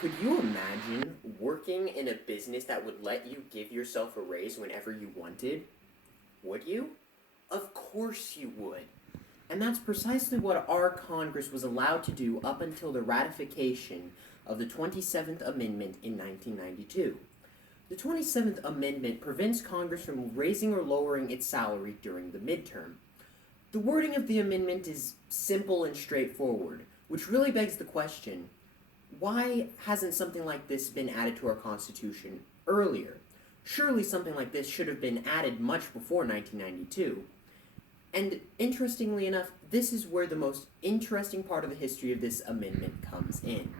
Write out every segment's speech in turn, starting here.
Could you imagine working in a business that would let you give yourself a raise whenever you wanted? Would you? Of course you would. And that's precisely what our Congress was allowed to do up until the ratification of the 27th Amendment in 1992. The 27th Amendment prevents Congress from raising or lowering its salary during the midterm. The wording of the amendment is simple and straightforward, which really begs the question, why hasn't something like this been added to our Constitution earlier? Surely something like this should have been added much before 1992. And interestingly enough, this is where the most interesting part of the history of this amendment comes in.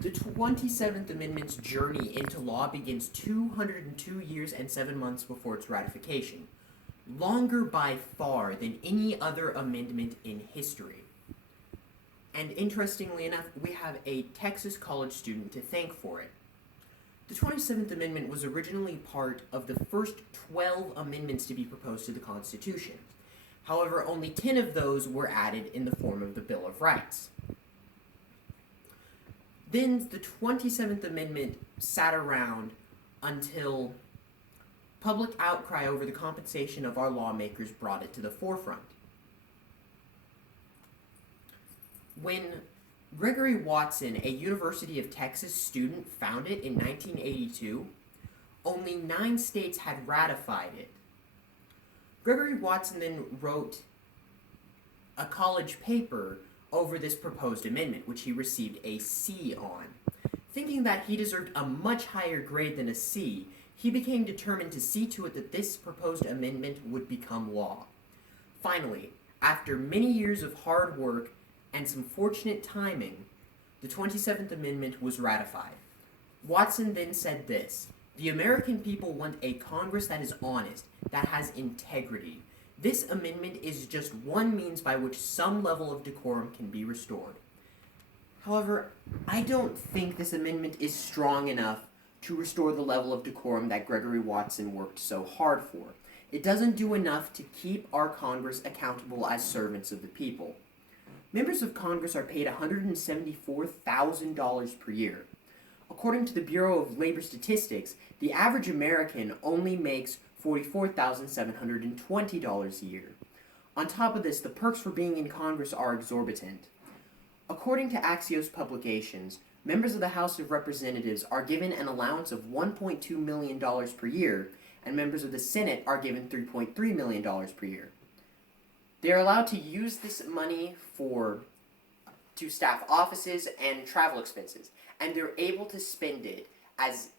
The 27th Amendment's journey into law begins 202 years and 7 months before its ratification, longer by far than any other amendment in history. And interestingly enough, we have a Texas college student to thank for it. The 27th Amendment was originally part of the first 12 amendments to be proposed to the Constitution. However, only 10 of those were added in the form of the Bill of Rights. Then the 27th Amendment sat around until public outcry over the compensation of our lawmakers brought it to the forefront. When Gregory Watson, a University of Texas student, found it in 1982, only 9 states had ratified it. Gregory Watson then wrote a college paper over this proposed amendment, which he received a C on. Thinking that he deserved a much higher grade than a C, he became determined to see to it that this proposed amendment would become law. Finally, after many years of hard work and some fortunate timing, the 27th Amendment was ratified. Watson then said this: "The American people want a Congress that is honest, that has integrity. This amendment is just one means by which some level of decorum can be restored." However, I don't think this amendment is strong enough to restore the level of decorum that Gregory Watson worked so hard for. It doesn't do enough to keep our Congress accountable as servants of the people. Members of Congress are paid $174,000 per year. According to the Bureau of Labor Statistics, the average American only makes $44,720 a year. On top of this, the perks for being in Congress are exorbitant. According to Axios Publications, members of the House of Representatives are given an allowance of $1.2 million per year, and members of the Senate are given $3.3 million per year. They are allowed to use this money to staff offices and travel expenses, and they're able to spend it as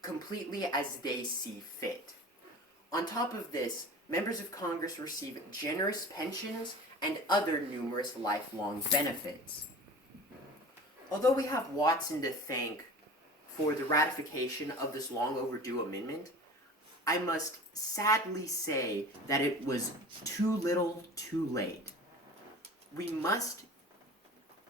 completely as they see fit. On top of this, members of Congress receive generous pensions and other numerous lifelong benefits. Although we have Watson to thank for the ratification of this long overdue amendment, I must sadly say that it was too little, too late. We must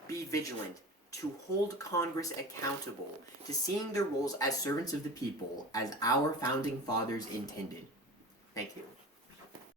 be vigilant to hold Congress accountable to seeing their roles as servants of the people as our founding fathers intended. Thank you.